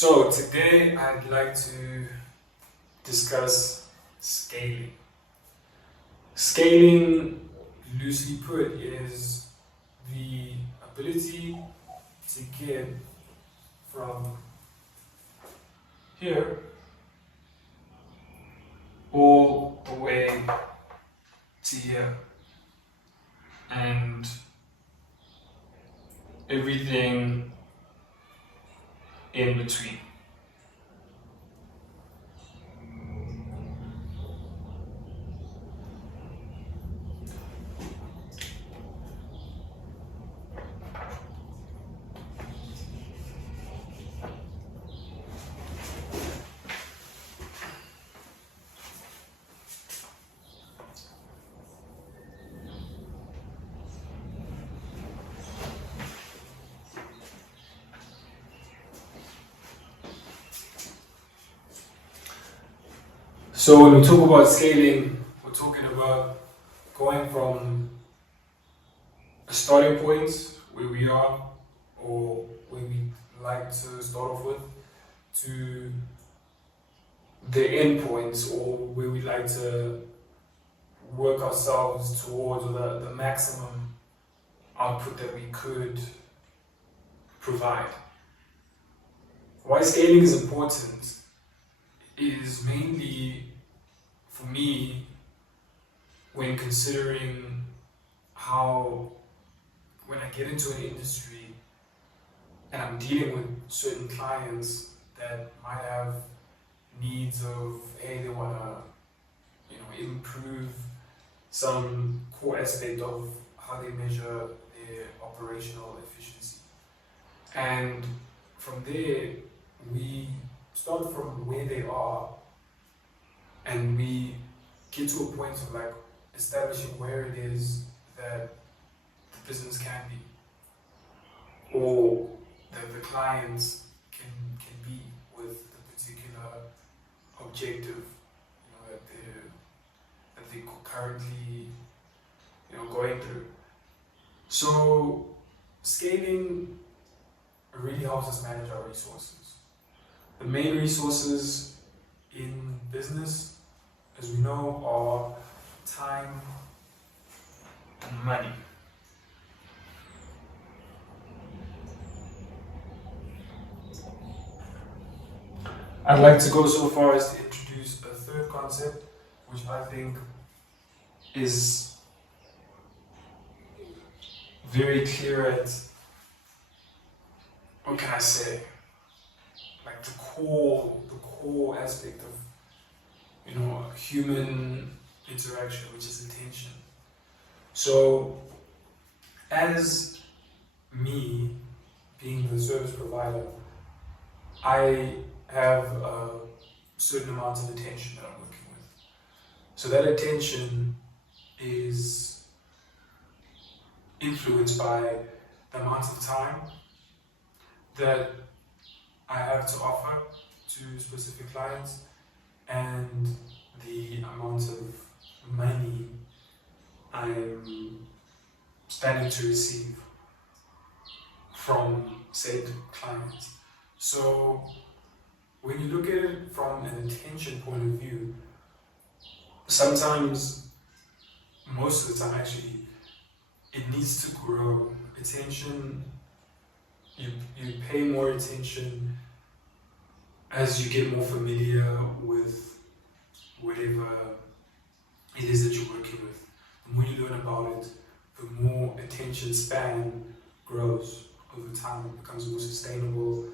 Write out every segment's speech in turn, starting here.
So today I'd like to discuss scaling. Scaling, loosely put, is the ability to get from here all the way to here and everything in between. So when we talk about scaling, we're talking about going from a starting point where we are or where we like to start off with to the end points or where we like to work ourselves towards the maximum output that we could provide. Why scaling is important is mainly for me when considering how when I get into an industry and I'm dealing with certain clients that might have needs of, hey, they want to improve some core aspect of how they measure their operational efficiency. And from there, we start from where they are and we get to a point of like establishing where it is that the business can be or that the clients can be with the particular objective that they're currently going through. So scaling really helps us manage our resources. The main resources in business, as we know, are time and money. I'd like to go so far as to introduce a third concept, which I think is very clear at, what can I say, like the core aspect of human interaction, which is attention. So as me being the service provider, I have a certain amount of attention that I'm working with. So that attention is influenced by the amount of time that I have to offer to specific clients and the amount of money I'm standing to receive from said clients. So when you look at it from an attention point of view, sometimes, most of the time actually, it needs to grow. Attention, you pay more attention as you get more familiar with whatever it is that you're working with. The more you learn about it, the more attention span grows over time. It becomes more sustainable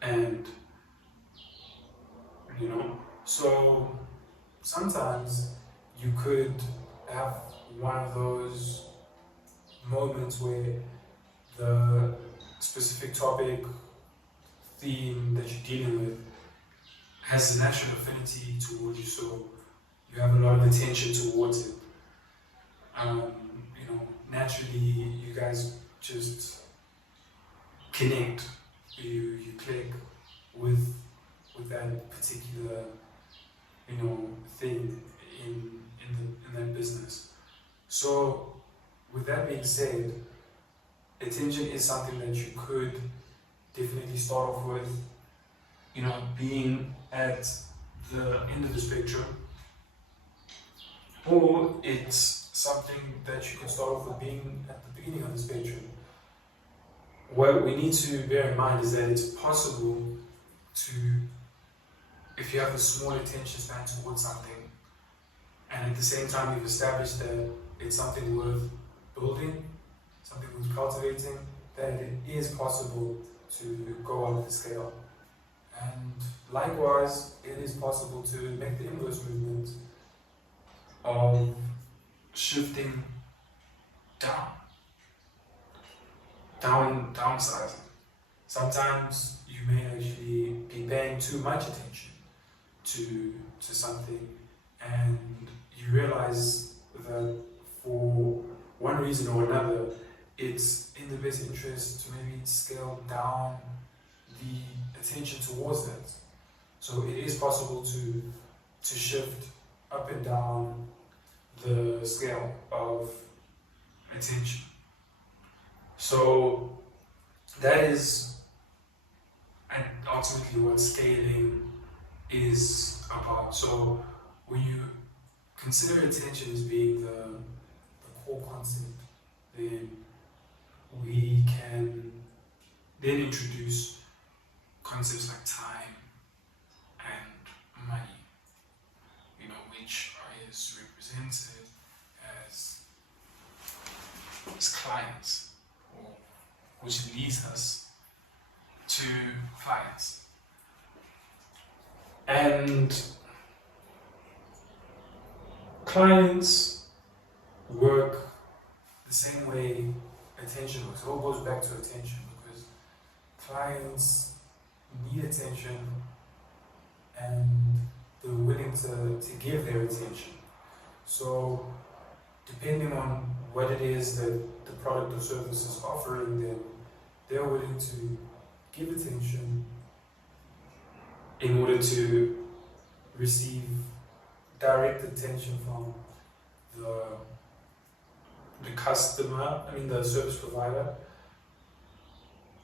and so sometimes you could have one of those moments where the specific topic, theme that you're dealing with has a natural affinity towards you, so you have a lot of attention towards it. Naturally, you guys just connect. You click with that particular thing in that business. So with that being said, attention is something that you could definitely start off with being at the end of the spectrum, or it's something that you can start off with being at the beginning of the spectrum. What we need to bear in mind is that it's possible to, if you have a small attention span towards something, and at the same time you've established that it's something worth building, something worth cultivating, then it is possible to go up the scale. And likewise, it is possible to make the inverse movement of shifting downsizing. Sometimes you may actually be paying too much attention to something, and you realize that for one reason or another, it's in the best interest to maybe scale down the attention towards that. So it is possible to shift up and down the scale of attention. So that is, and ultimately what scaling is about. So when you consider attention as being the core concept, then we can then introduce concepts like time and money, which is represented as clients, or which leads us to clients. And clients work the same way attention works. It all goes back to attention, because clients need attention and they're willing to give their attention. So depending on what it is that the product or service is offering them, they're willing to give attention in order to receive direct attention from the customer, the service provider.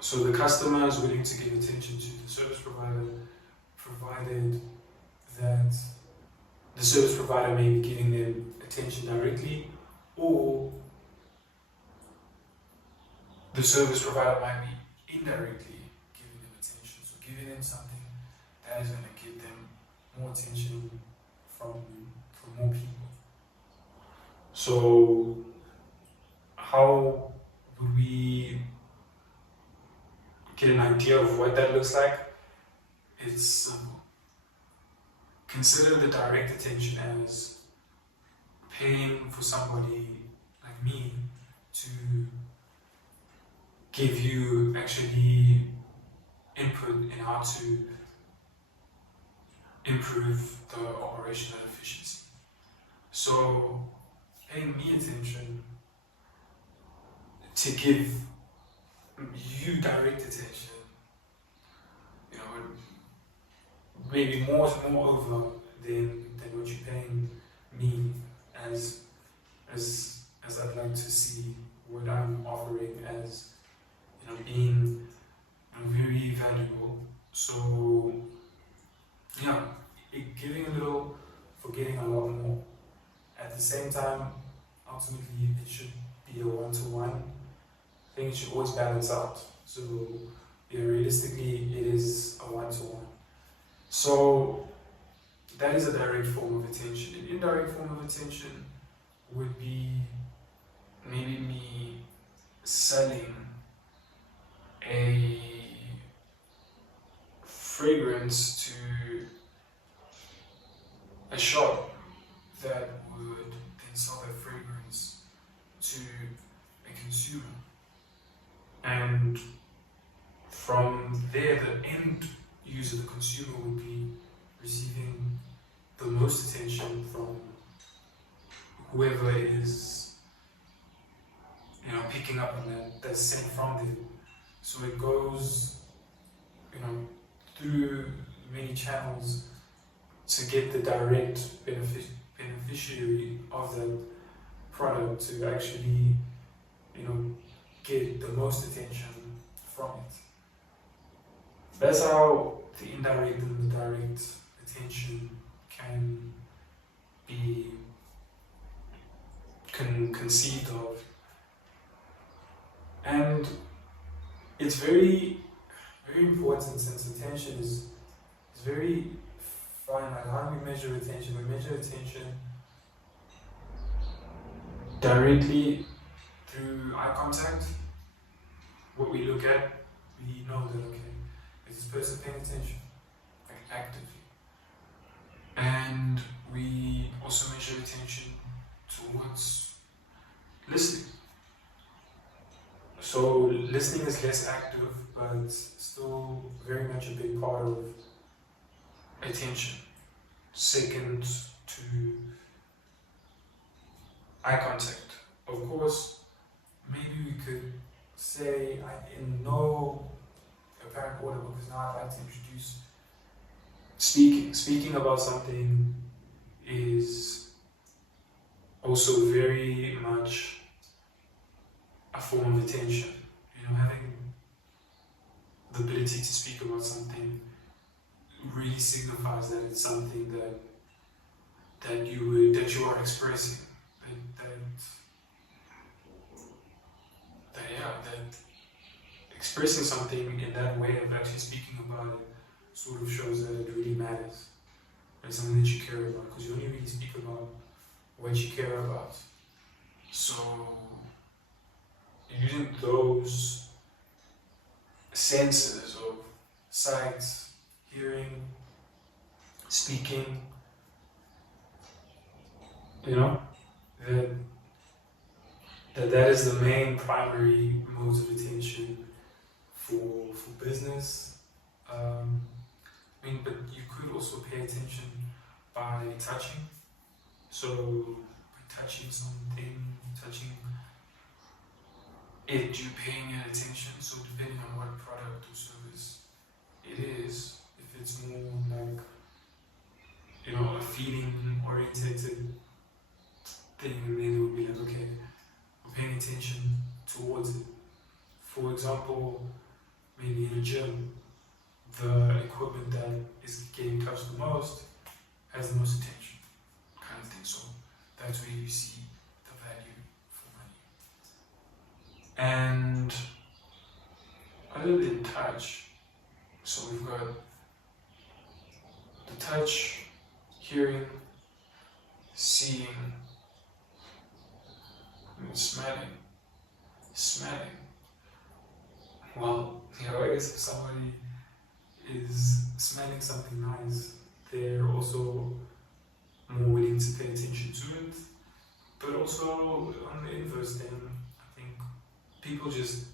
So the customer is willing to give attention to the service provider, provided that the service provider may be giving them attention directly, or the service provider might be indirectly giving them attention. So giving them something that is going to give them more attention from more people. So how would we get an idea of what that looks like? It's simple. Consider the direct attention as paying for somebody like me to give you actually input in how to improve the operational efficiency. So paying me attention to give you direct attention, maybe more over than what you're paying me, as I'd like to see what I'm offering as being very valuable. So giving a little for getting a lot more. At the same time, ultimately it should be a one-to-one. I think it should always balance out. So realistically, it is a one-to-one. So that is a direct form of attention. An indirect form of attention would be maybe me selling a fragrance to a shop that would then sell that fragrance to a consumer. And from there, the end user, the consumer, would be receiving the most attention from whoever is picking up on that's sent from them. So it goes through many channels to get the direct beneficiary of the product to actually get the most attention from it. That's how the indirect and the direct attention can be conceived of. And it's very, very important, since attention is very finite. How do we measure attention? We measure attention directly through eye contact. What we look at, we know that, okay, is this person paying attention, like actively? And we also measure attention towards listening. So listening is less active, but still very much a big part of attention. Second to eye contact. Of course, maybe we could say in no apparent order, because now I'd like to introduce speaking. Speaking about something is also very much a form of attention. Having the ability to speak about something really signifies that it's something that you are expressing. That expressing something in that way of actually speaking about it sort of shows that it really matters. It's something that you care about, because you only really speak about what you care about. So using those senses of sight, hearing, speaking, that is the main primary modes of attention for business. But you could also pay attention by touching. So by touching something, touching it, you're paying it attention. So depending on what product or service it is, if it's more like a feeling orientated thing, then it would be like, okay, I'm paying attention towards it. For example, maybe in a gym, the equipment that is getting touched the most has the most attention, kind of thing. So that's where you see the value for money. And other than touch, so we've got the touch, hearing, seeing, and smelling. Well, I guess if somebody is smelling something nice, they're also more willing to pay attention to it. But also on the inverse thing, I think people just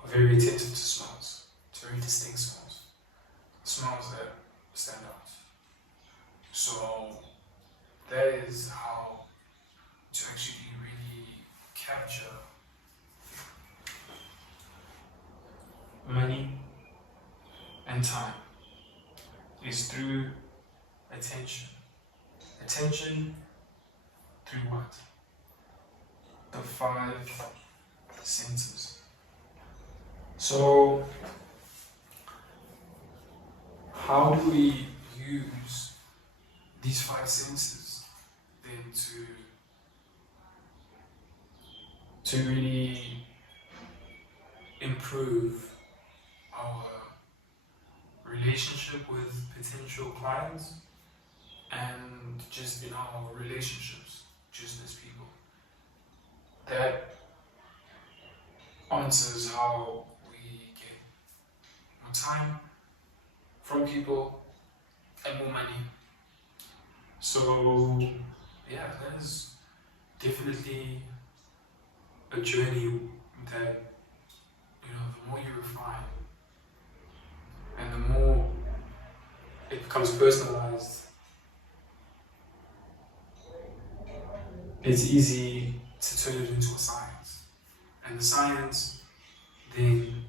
are very attentive to smells, to very distinct smells that stand out. So that is how to actually really capture money and time is through attention. Attention through what? The 5 senses. So how do we use these 5 senses then to really improve our relationship with potential clients and just in our relationships, just as people? That answers how we get more time from people and more money. So yeah, that is definitely a journey that, the more you refine and the more it becomes personalized, it's easy to turn it into a science. And the science then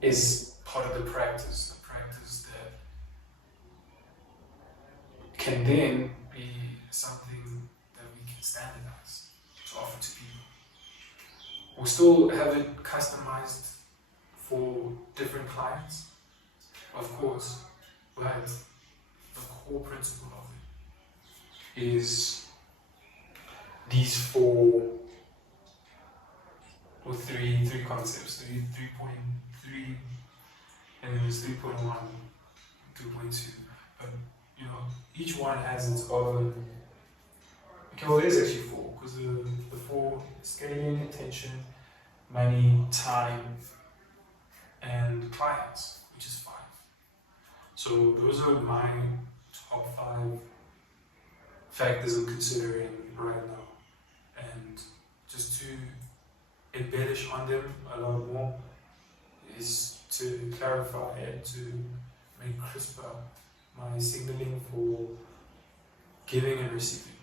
is part of the practice that can then be something that we can standardize to offer to people. We'll still have it customized for different clients, of course, but the core principle of it is these four or three concepts, 3.3, and then there's 3.1, 2.2. But you know, each one has its own. Okay, well, there's actually four, because the four: scaling, attention, money, time, and clients, which is 5. So those are my top 5 factors I'm considering right now. And just to embellish on them a lot more is to clarify and to make crisper my signaling for giving and receiving.